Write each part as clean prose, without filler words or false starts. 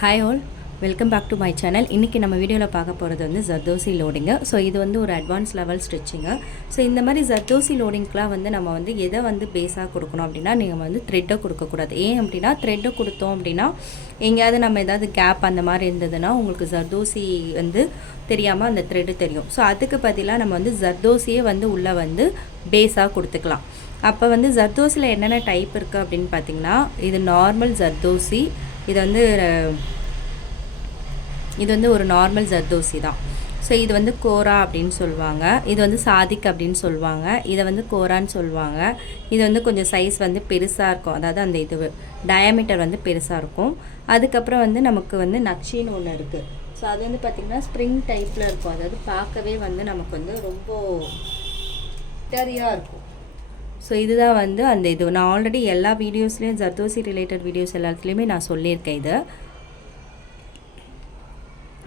Hi all, welcome back to my channel. இன்றைக்கி நம்ம வீடியோவில் பார்க்க போகிறது வந்து ஜர்தோசி லோடிங்கு. ஸோ இது வந்து ஒரு அட்வான்ஸ் லெவல் ஸ்டிச்சிங்கு. ஸோ இந்த மாதிரி ஜர்தோசி லோடிங்க்கெலாம் வந்து நம்ம வந்து எதை வந்து பேஸாக கொடுக்கணும் அப்படின்னா, நீங்கள் வந்து த்ரெட்டை கொடுக்கக்கூடாது. ஏன் அப்படின்னா, த்ரெட்டை கொடுத்தோம் அப்படின்னா எங்கேயாவது நம்ம ஏதாவது கேப் அந்த மாதிரி இருந்ததுன்னா உங்களுக்கு ஜர்தோசி வந்து தெரியாமல் அந்த த்ரெட்டு தெரியும். ஸோ அதுக்கு பதிலாக நம்ம வந்து ஜர்தோசியே வந்து உள்ளே வந்து பேஸாக கொடுத்துக்கலாம். அப்போ வந்து ஜர்தோசியில் என்னென்ன டைப் இருக்குது அப்படின்னு பார்த்தீங்கன்னா, இது நார்மல் ஜர்தோசி. இது வந்து ஒரு நார்மல் ஜர்தோசி தான். ஸோ இது வந்து கோரா அப்படின்னு சொல்லுவாங்க. இது வந்து சாதிக் அப்படின்னு சொல்லுவாங்க. இதை வந்து கோரான்னு சொல்லுவாங்க. இது வந்து கொஞ்சம் சைஸ் வந்து பெருசாக இருக்கும். அதாவது அந்த இது டயாமீட்டர் வந்து பெருசாக இருக்கும். அதுக்கப்புறம் வந்து நமக்கு வந்து நக்ஷின்னு ஒன்று இருக்குது. ஸோ அது வந்து பார்த்திங்கன்னா ஸ்ப்ரிங் டைப்பில் இருக்கும். அதாவது பார்க்கவே வந்து நமக்கு வந்து ரொம்ப டரியாக இருக்கும். ஸோ இதுதான் வந்து அந்த இது. நான் ஆல்ரெடி எல்லா வீடியோஸ்லேயும் ஜர்தோசி ரிலேட்டட் வீடியோஸ் எல்லாத்துலேயுமே நான் சொல்லியிருக்கேன் இது.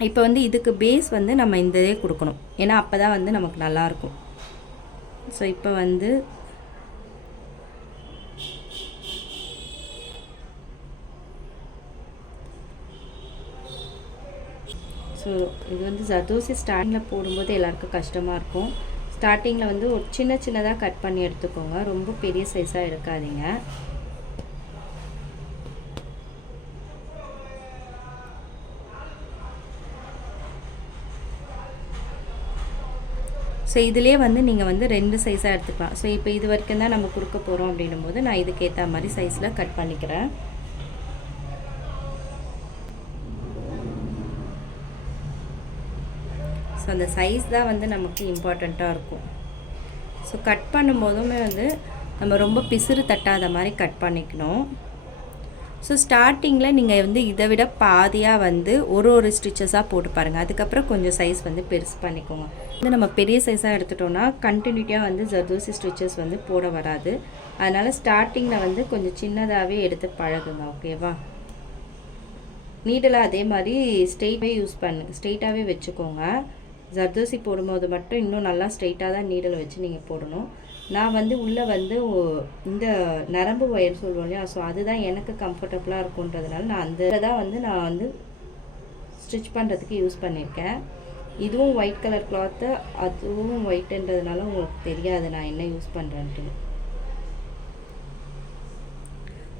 இப்போ வந்து இதுக்கு பேஸ் வந்து நம்ம இந்த இதே கொடுக்கணும். ஏன்னா அப்போ தான் வந்து நமக்கு நல்லாயிருக்கும். ஸோ இப்போ வந்து இது வந்து ஜர்தோசி ஸ்டார்டிங்கில் போடும்போது எல்லாருக்கும் கஷ்டமாக இருக்கும். ஸ்டார்டிங்கில் வந்து ஒரு சின்னதாக கட் பண்ணி எடுத்துக்கோங்க. ரொம்ப பெரிய சைஸாக எடுக்காதீங்க. ஸோ இதிலே வந்து நீங்கள் வந்து 2 சைஸாக எடுத்துக்கலாம். ஸோ இப்போ இது வரைக்கும் தான் நம்ம கொடுக்க போகிறோம் அப்படின்னும் போது நான் இதுக்கேற்ற மாதிரி சைஸில் கட் பண்ணிக்கிறேன். ஸோ அந்த சைஸ் தான் வந்து நமக்கு இம்பார்ட்டண்ட்டாக இருக்கும். ஸோ கட் பண்ணும்போதுமே வந்து நம்ம ரொம்ப பிசுறு தட்டாத மாதிரி கட் பண்ணிக்கணும். ஸோ ஸ்டார்டிங்கில் நீங்கள் வந்து இதை விட பாதியாக வந்து ஒரு ஸ்டிச்சஸாக போட்டு பாருங்கள். அதுக்கப்புறம் கொஞ்சம் சைஸ் வந்து பெருசு பண்ணிக்கோங்க. வந்து நம்ம பெரிய சைஸாக எடுத்துட்டோன்னா கண்டினியூட்டியாக வந்து ஜர்தோசி ஸ்டிச்சஸ் வந்து போட வராது. அதனால் ஸ்டார்டிங்கில் வந்து கொஞ்சம் சின்னதாகவே எடுத்து பழகுங்க. ஓகேவா? நீடலாக அதே மாதிரி ஸ்ட்ரெயிட்டாகவே வச்சுக்கோங்க. ஜர்தோசி போடும்போது மட்டும் இன்னும் நல்லா ஸ்ட்ரெயிட்டாக தான் நீடலை வச்சு நீங்கள் போடணும். நான் வந்து உள்ளே வந்து இந்த நரம்பு ஒயர் சொல்லுவோம் இல்லையா, ஸோ அதுதான் எனக்கு கம்ஃபர்டபுளாக இருக்குன்றதுனால நான் அந்த தான் வந்து நான் வந்து ஸ்டிச் பண்ணுறதுக்கு யூஸ் பண்ணியிருக்கேன். இதுவும் ஒயிட் கலர் கிளாத்து, அதுவும் ஒயிட்டுன்றதுனால உங்களுக்கு தெரியாது நான் என்ன யூஸ் பண்ணுறேன்ட்டு.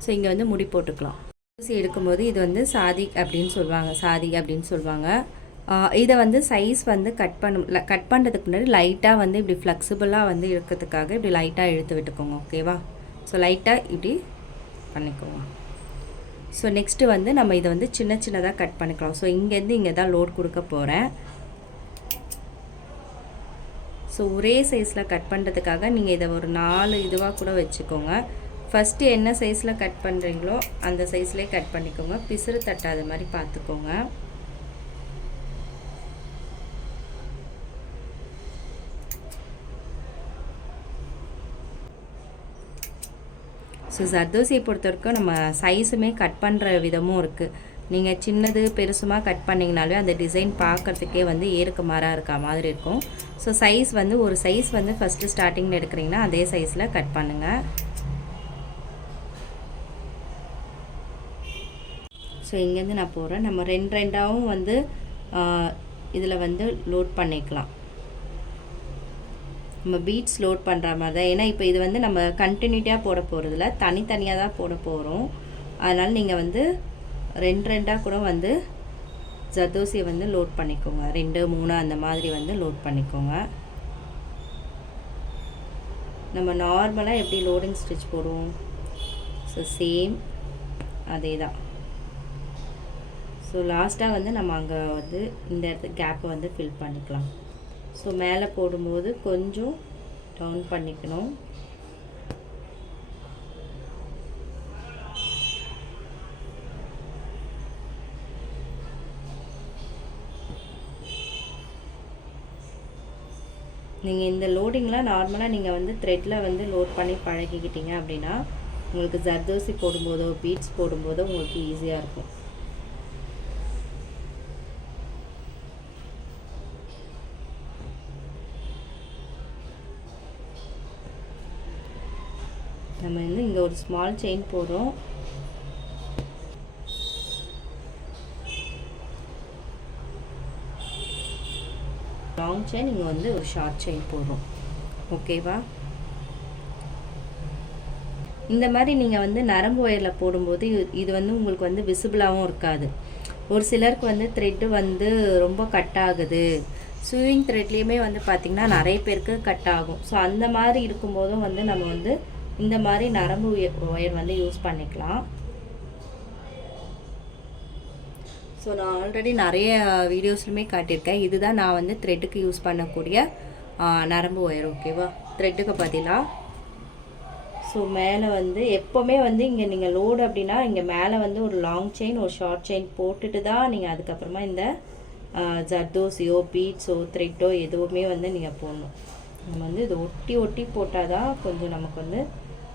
ஸோ இங்கே வந்து முடி போட்டுக்கலாம். ஊசி எடுக்கும்போது இது வந்து சாதிக் அப்படின்னு சொல்லுவாங்க. இதை வந்து சைஸ் வந்து கட் பண்ணுறதுக்கு முன்னாடி லைட்டாக வந்து இப்படி ஃப்ளெக்சிபிளாக வந்து இருக்கிறதுக்காக இப்படி லைட்டாக இழுத்து விட்டுக்கோங்க. ஓகேவா? ஸோ லைட்டாக இப்படி பண்ணிக்கோங்க. ஸோ நெக்ஸ்ட்டு வந்து நம்ம இதை வந்து சின்னதாக கட் பண்ணிக்கலாம். ஸோ இங்கேருந்து இங்கே தான் லோட் கொடுக்க போகிறேன். ஸோ ஒரே சைஸில் கட் பண்ணுறதுக்காக நீங்கள் இதை ஒரு 4 இதுவாக கூட வச்சுக்கோங்க. ஃபஸ்ட்டு என்ன சைஸில் கட் பண்ணுறீங்களோ அந்த சைஸ்லேயே கட் பண்ணிக்கோங்க. பிசுறு தட்டாத மாதிரி பார்த்துக்கோங்க. ஸோ ஜர்தோசியை பொறுத்த வரைக்கும் நம்ம சைஸுமே கட் பண்ணுற விதமும் இருக்குது. நீங்கள் சின்னது பெருசுமாக கட் பண்ணிங்கனாலே அந்த டிசைன் பார்க்குறதுக்கே வந்து ஏறுக்கு மாறாக இருக்க மாதிரி இருக்கும். ஸோ சைஸ் வந்து ஒரு சைஸ் வந்து ஃபஸ்ட்டு ஸ்டார்டிங்கில் எடுக்கிறீங்கன்னா அதே சைஸில் கட் பண்ணுங்கள். ஸோ இங்கேருந்து நான் போகிறேன். நம்ம 2 வந்து இதில் வந்து லோட் பண்ணிக்கலாம். நம்ம பீட்ஸ் லோட் பண்ணுற மாதிரி தான். ஏன்னா இப்போ இது வந்து நம்ம கண்டினியூட்டியாக போட போகிறதில்ல, தனித்தனியாக தான் போட போகிறோம். அதனால் நீங்கள் வந்து 2 கூட வந்து ஜர்தோசியை வந்து லோட் பண்ணிக்கோங்க. 2, 3 அந்த மாதிரி வந்து லோட் பண்ணிக்கோங்க. நம்ம நார்மலாக எப்படி லோடிங் ஸ்டிச் போடுவோம், ஸோ சேம் அதே தான். ஸோ லாஸ்ட்டாக வந்து நம்ம அங்கே வந்து இந்த இடத்துக்கு கேப்பை வந்து ஃபில் பண்ணிக்கலாம். ஸோ மேலே போடும்போது கொஞ்சம் டவுன் பண்ணிக்கணும். நீங்கள் இந்த லோடிங்லாம் நார்மலாக நீங்கள் வந்து த்ரெட்டில் வந்து லோட் பண்ணி பழகிக்கிட்டீங்க அப்படின்னா உங்களுக்கு ஜர்தோசி போடும்போதோ பீட்ஸ் போடும்போதோ உங்களுக்கு ஈஸியாக இருக்கும். நம்ம வந்து இங்கே ஒரு ஸ்மால் செயின் போடுறோம். லாங் செயின், இங்கே வந்து ஒரு ஷார்ட் செயின் போடுறோம். ஓகேவா? இந்த மாதிரி நீங்கள் வந்து நரம்பு ஒயரில் போடும்போது இது வந்து உங்களுக்கு வந்து விசிபிளாகவும் இருக்காது. ஒரு சிலருக்கு வந்து த்ரெட்டு வந்து ரொம்ப கட் ஆகுது, ஸ்விங் த்ரெட்லேயுமே வந்து பார்த்திங்கன்னா நிறைய பேருக்கு கட் ஆகும். ஸோ அந்த மாதிரி இருக்கும்போதும் வந்து நம்ம வந்து இந்த மாதிரி நரம்பு ஒயர் வந்து யூஸ் பண்ணிக்கலாம். ஸோ நான் ஆல்ரெடி நிறைய வீடியோஸ்லுமே காட்டியிருக்கேன். இதுதான் நான் வந்து த்ரெட்டுக்கு யூஸ் பண்ணக்கூடிய நரம்பு ஒயர். ஓகேவா? த்ரெட்டுக்கு பதிலாக ஸோ மேலே வந்து எப்போவுமே வந்து இங்கே நீங்கள் லோடு அப்படின்னா இங்கே மேலே வந்து ஒரு லாங் செயின் ஒரு ஷார்ட் செயின் போட்டுட்டு தான் நீங்கள் அதுக்கப்புறமா இந்த ஜர்தோசியோ பீட்ஸோ த்ரெட்டோ எதுவுமே வந்து நீங்கள் போடணும். நம்ம வந்து இது ஒட்டி ஒட்டி போட்டால் தான் கொஞ்சம் நமக்கு வந்து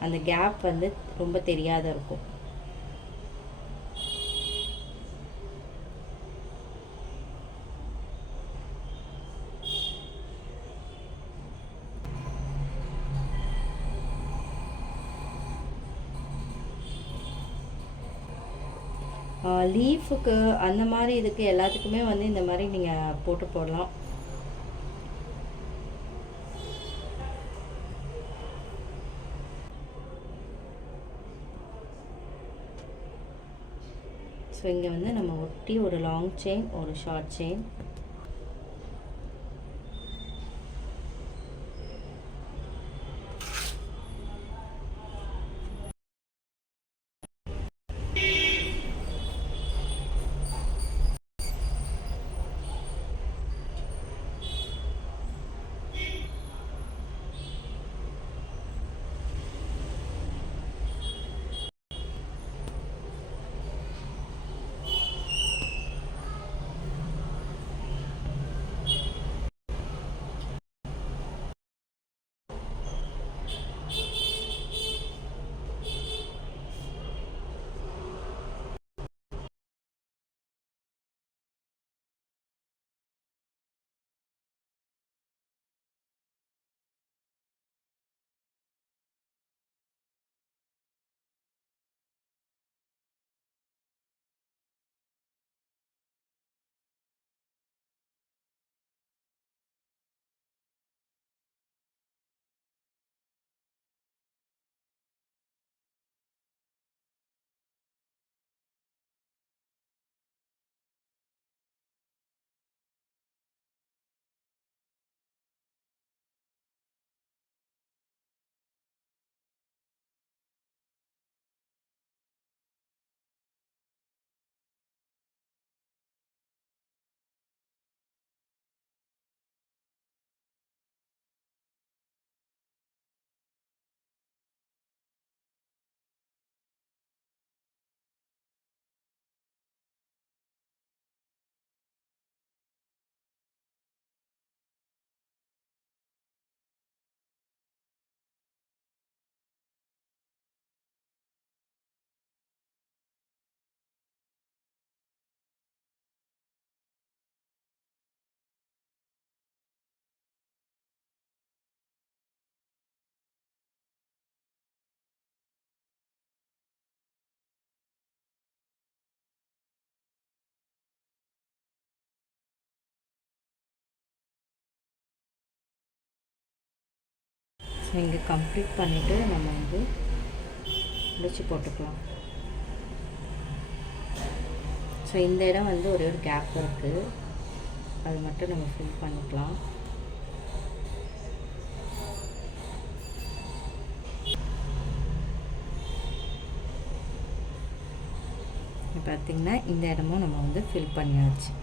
அந்த கேப் வந்து ரொம்ப தெரியாத இருக்கும். லீஃபுக்கு அந்த மாதிரி இதுக்கு எல்லாத்துக்குமே வந்து இந்த மாதிரி நீங்கள் போட்டு போடலாம். ஸோ இங்கே வந்து நம்ம ஒட்டி ஒரு லாங் செயின் ஒரு ஷார்ட் செயின் ஸோ இங்கே கம்ப்ளீட் பண்ணிவிட்டு நம்ம வந்து முடிச்சு போட்டுக்கலாம். ஸோ இந்த இடம் வந்து ஒரே ஒரு கேப் இருக்குது, அது மட்டும் நம்ம ஃபில் பண்ணிக்கலாம். பார்த்திங்கன்னா இந்த இடமும் நம்ம வந்து ஃபில் பண்ணியாச்சு.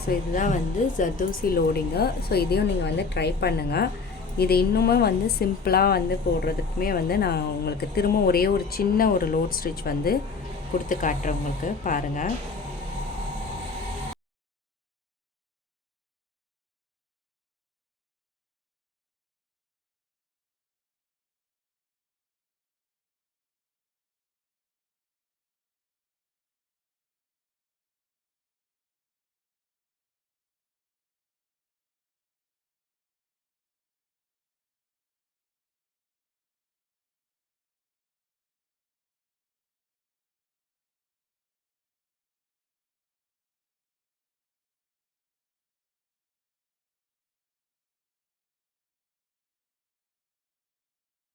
ஸோ இதுதான் வந்து ஜர்தோசி லோடிங்கு. ஸோ இதையும் நீங்கள் வந்து ட்ரை பண்ணுங்கள். இது இன்னுமே வந்து சிம்பிளாக வந்து போடுறதுக்குமே வந்து நான் உங்களுக்கு திரும்ப ஒரே ஒரு சின்ன ஒரு லோட் ஸ்டிச் வந்து கொடுத்து காட்டுறேன் உங்களுக்கு பாருங்கள்.